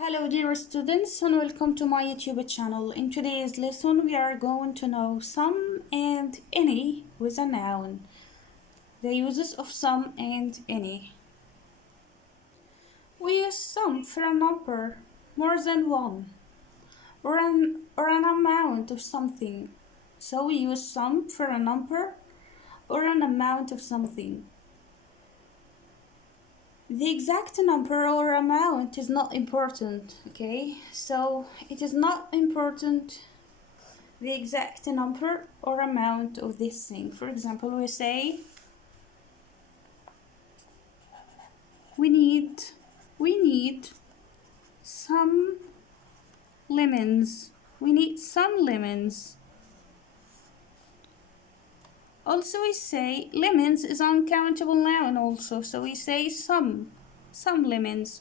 Hello dear students and welcome to my YouTube channel. In today's lesson we are going to know some and any with a noun. The uses of some and any. We use some for a number, more than one, or an amount of something. So we use some for a number or an amount of something. The exact number or amount is not important, okay? So it is not important the exact number or amount of this thing. For example, we say we need some lemons. We need some lemons. Also we say lemons is uncountable noun also, so we say some lemons.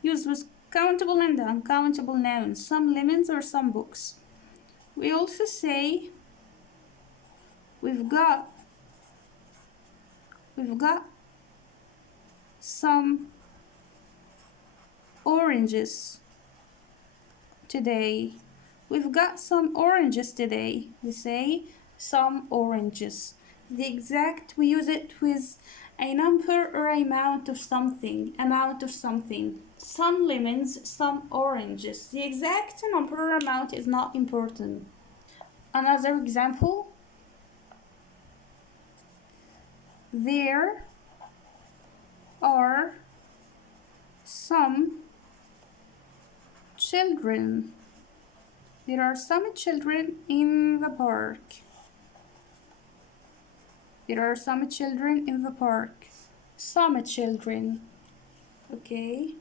Used with countable and uncountable nouns, some lemons or some books. We also say we've got some oranges today. We've got some oranges today. We say some oranges. The exact, we use it with a number or amount of something. Some lemons, some oranges. The exact number or amount is not important. Another example. There are some children. There are some children in the park. There are some children in the park. Some children. Okay.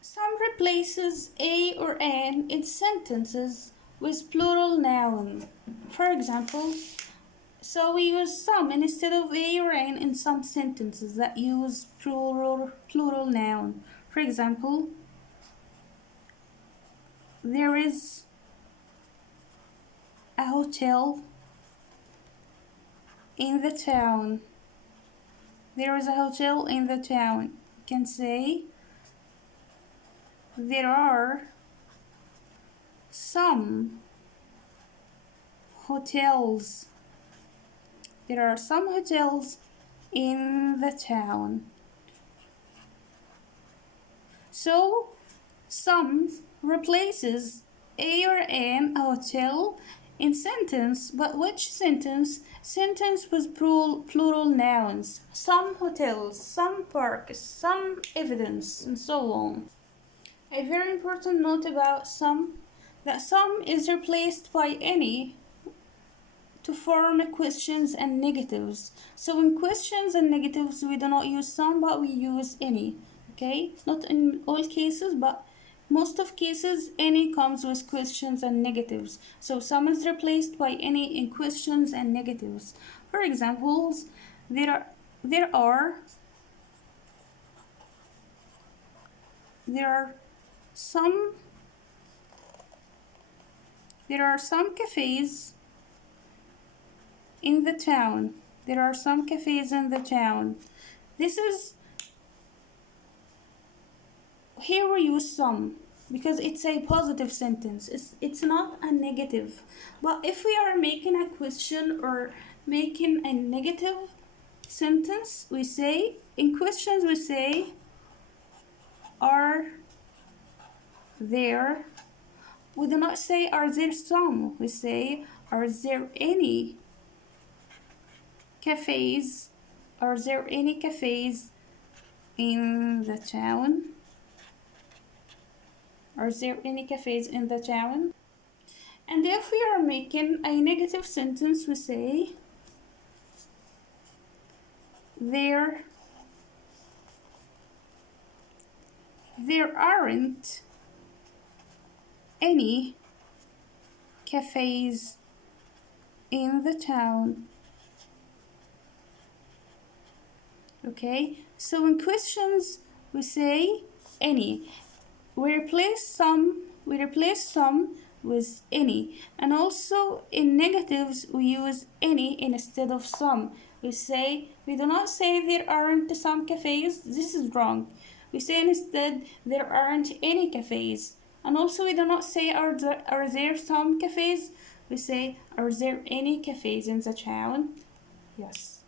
Some replaces a or an in sentences with plural noun. For example, so we use some instead of a or an in some sentences that use plural noun. For example, there is a hotel in the town. There is a hotel in the town. You can say there are some hotels. There are some hotels in the town. So some replaces a or an hotel in sentence, but which sentence? Sentence with plural nouns. Some hotels, some parks, some evidence, and so on. A very important note about some, that some is replaced by any to form questions and negatives. So in questions and negatives we do not use some, but we use any. Okay, not in all cases, but most of cases any comes with questions and negatives. So some is replaced by any in questions and negatives. For examples, there are some cafes in the town. There are some cafes in the town. This is, here we use some because it's a positive sentence. It's not a negative. But if we are making a question or making a negative sentence, we say, in questions we say, are there. We do not say, are there some. We say, are there any cafes? Are there any cafes in the town? Are there any cafes in the town? And if we are making a negative sentence, we say there aren't any cafes in the town. Okay, so in questions we say any. We replace some with any, and also in negatives we use any instead of some. we do not say there aren't some cafes. This is wrong. We say instead there aren't any cafes. And also we do not say are there some cafes. We say are there any cafes in the town? Yes.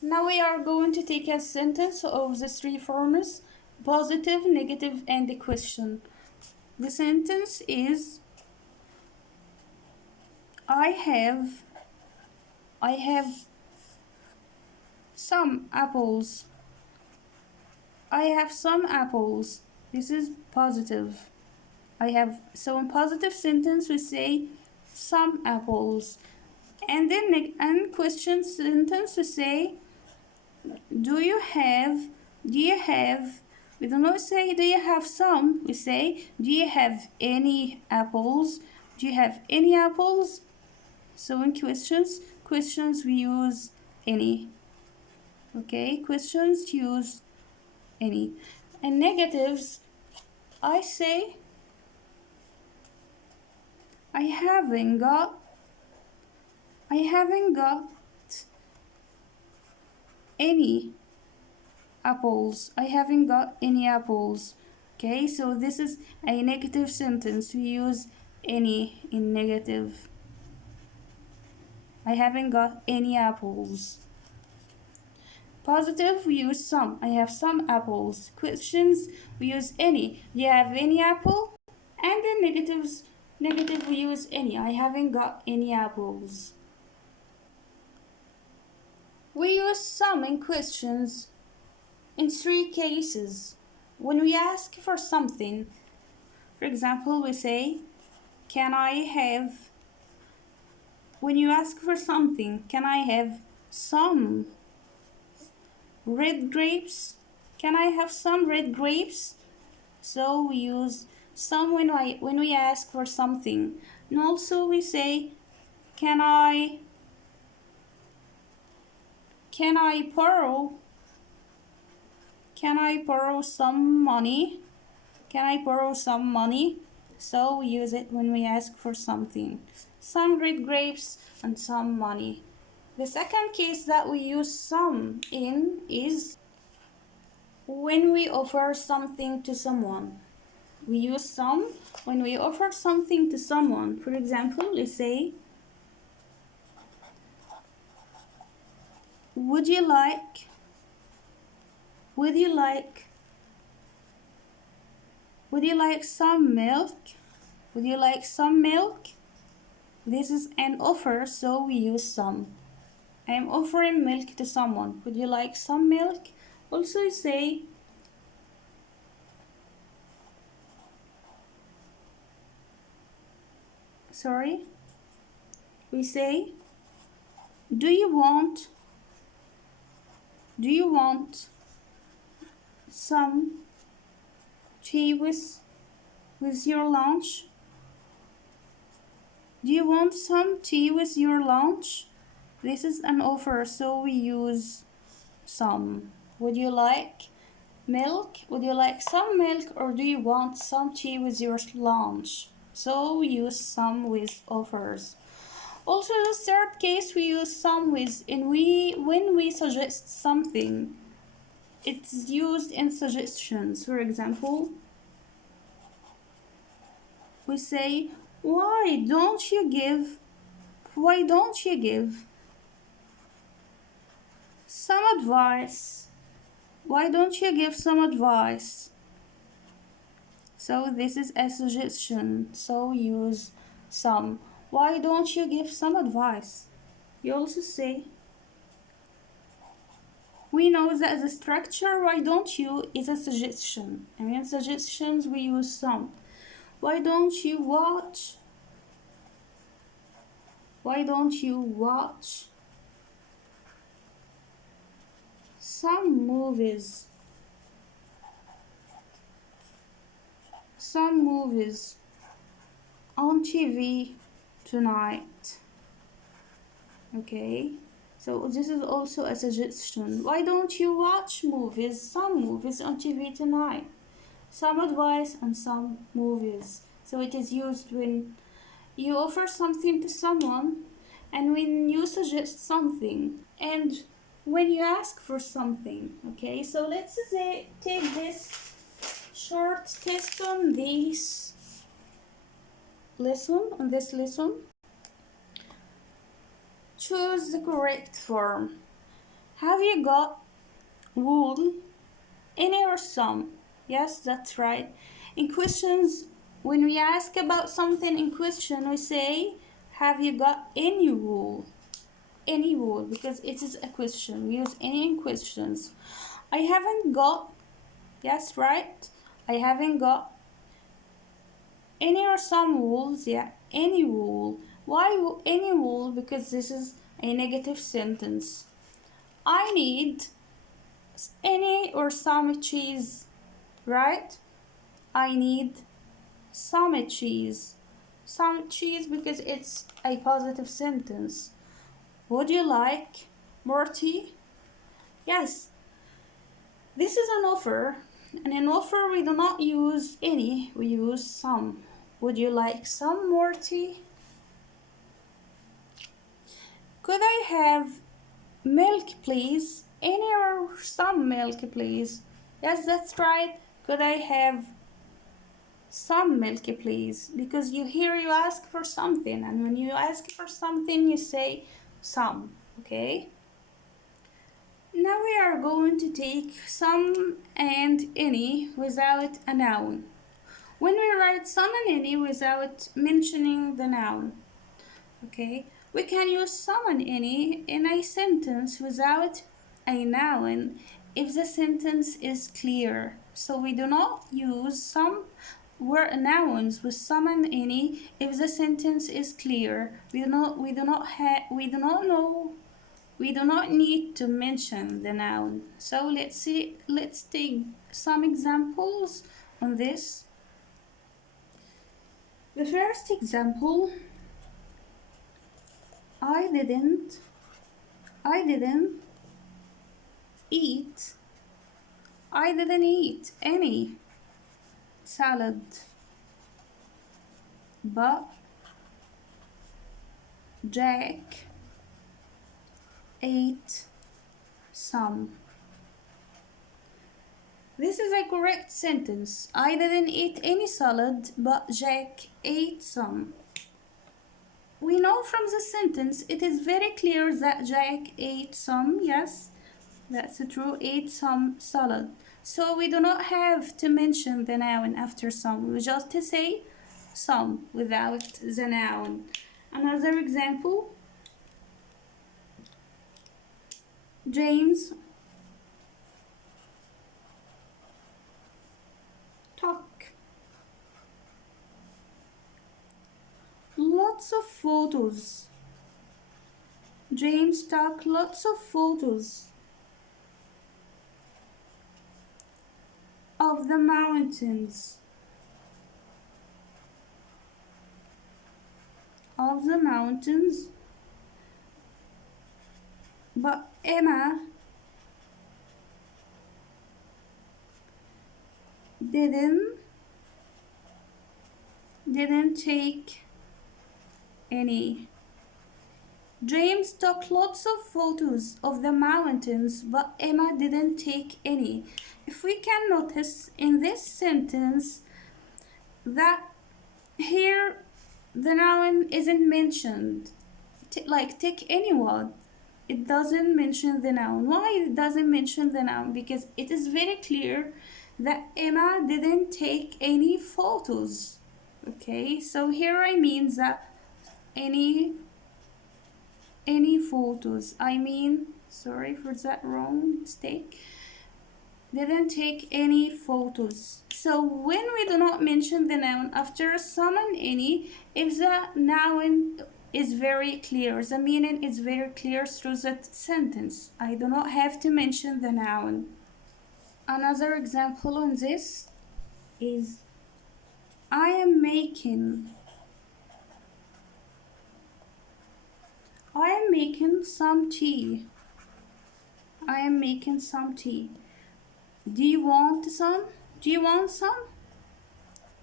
Now we are going to take a sentence of the three forms: positive, negative, and a question. The sentence is I have some apples. I have some apples. This is positive. So in positive sentence we say some apples. And then in question sentence we say do you have, we do not say do you have some, we say do you have any apples? Do you have any apples? So in questions we use any. Okay, questions use any. And negatives, I say I haven't got any apples. I haven't got any apples. Okay, so this is a negative sentence. We use any in negative. I haven't got any apples. Positive, we use some. I have some apples. Questions, we use any. Do you have any apple? And then negative, we use any. I haven't got any apples. We use some in questions in three cases. When we ask for something, for example, we say, can I have, when you ask for something, can I have some red grapes? Can I have some red grapes? So we use some when we ask for something. And also we say, can I borrow some money? Can I borrow some money? So we use it when we ask for something. Some red grapes and some money. The second case that we use some in is when we offer something to someone. We use some when we offer something to someone. For example, let's say, would you like some milk? Would you like some milk? This is an offer, so we use some. I am offering milk to someone. Would you like some milk? Also say, we say, do you want some tea with your lunch? Do you want some tea with your lunch? This is an offer, so we use some. Would you like milk? Would you like some milk, or do you want some tea with your lunch? So we use some with offers. Also, the third case we use some with when we suggest something. It's used in suggestions. For example, we say, why don't you give some advice? Why don't you give some advice? So this is a suggestion, so we use some. Why don't you give some advice? You also say, we know that the structure why don't you is a suggestion. And in suggestions we use some. Why don't you watch some movies on TV tonight? Okay, so this is also a suggestion. Why don't you watch some movies on TV tonight? Some advice and some movies. So it is used when you offer something to someone and when you suggest something. and when you ask for something. Okay, so let's say take this short test on this lesson. Choose the correct form. Have you got wool? Any or some? Yes, that's right. In questions, when we ask about something in question, we say, have you got any wool? Any wool, because it is a question. We use any in questions. I haven't got, yes, right? I haven't got any or some wools. Yeah, any wool. Why any wool? Because this is a negative sentence. I need any or some cheese, right? I need some cheese. Some cheese because it's a positive sentence. Would you like more tea? Yes. This is an offer. And in offer we do not use any, we use some. Would you like some more tea? Could I have milk, please? Any or some milk, please? Yes, that's right. Could I have some milk, please? Because you ask for something, and when you ask for something, you say some, okay? Now we are going to take some and any without a noun. When we write some and any without mentioning the noun, okay, we can use some and any in a sentence without a noun if the sentence is clear. So we do not use some word nouns with some and any if the sentence is clear. We do not need to mention the noun. So let's take some examples on this. The first example, I didn't eat any salad, but Jack ate some. This is a correct sentence. I didn't eat any salad, but Jack ate some. We know from the sentence it is very clear that Jack ate some, yes, that's true, ate some salad. So we do not have to mention the noun after some. We just say some without the noun. Another example, James took lots of photos. James took lots of photos of the mountains. But Emma didn't take any. James took lots of photos of the mountains, but Emma didn't take any. If we can notice in this sentence that here the noun isn't mentioned, like take anyone, it doesn't mention the noun. Why it doesn't mention the noun? Because it is very clear that Emma didn't take any photos. Okay, so here I mean that any photos, sorry for that wrong mistake, didn't take any photos. So when we do not mention the noun after some and any, if the noun is very clear, the meaning is very clear through that sentence, I do not have to mention the noun. Another example on this is I am making some tea. I am making some tea. Do you want some? Do you want some?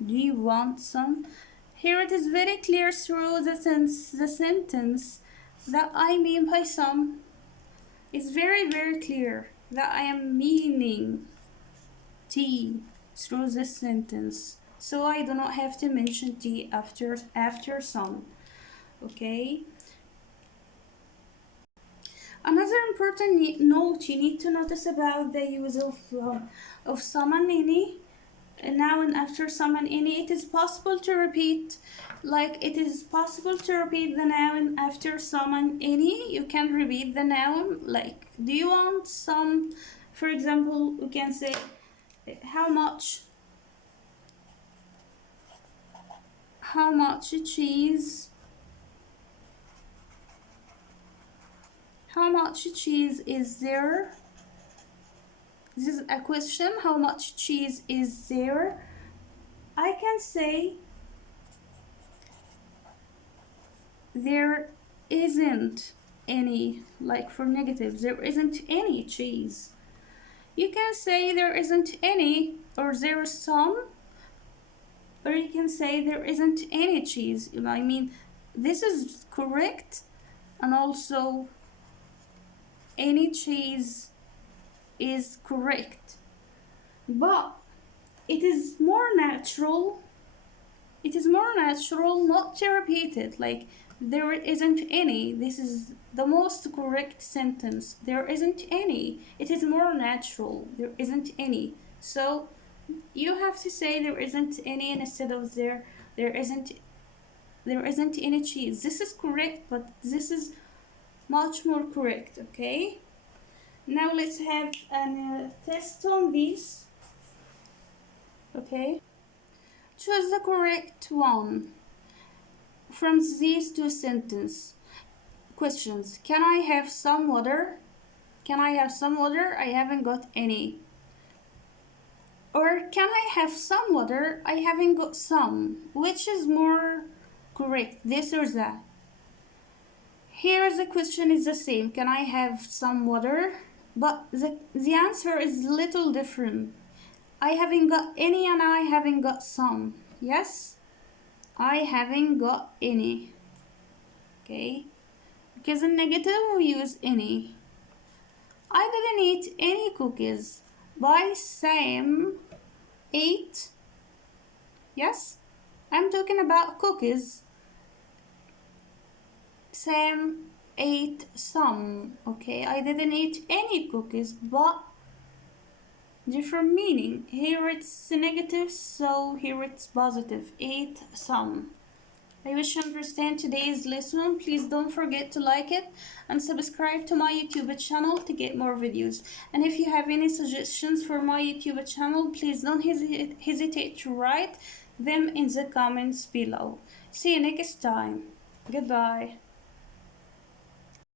Do you want some? Here it is very clear through the sentence that I mean by some. It's very, very clear that I am meaning tea through this sentence. So I do not have to mention tea after some. Okay. Another important note you need to notice about the use of some and any noun after some and any. It is possible to repeat, the noun after some and any. You can repeat the noun. Like, do you want some? For example, we can say, how much cheese? How much cheese is there? This is a question. How much cheese is there? I can say there isn't any, like for negative, there isn't any cheese. You can say there isn't any, or there's some, or you can say there isn't any cheese. I mean, this is correct, and also any cheese is correct, but it is more natural not to repeat it. Like, there isn't any. This is the most correct sentence. There isn't any. It is more natural. There isn't any. So you have to say there isn't any instead of there isn't any cheese. This is correct, but this is much more correct. Okay, now let's have a test on this. Okay, choose the correct one from these two sentence questions. Can I have some water? Can I have some water? I haven't got any. Or can I have some water? I haven't got some. Which is more correct, this or that? Here the question is the same. Can I have some water? But the answer is little different. I haven't got any and I haven't got some. Yes? I haven't got any. Okay? Because in negative we use any. I didn't eat any cookies. By Sam ate. Yes? I'm talking about cookies. Sam ate some. Okay? I didn't eat any cookies, but different meaning. Here it's negative, so here it's positive. Ate some. I wish you understand today's lesson. Please don't forget to like it and subscribe to my YouTube channel to get more videos. And if you have any suggestions for my YouTube channel, please don't hesitate to write them in the comments below. See you next time. Goodbye.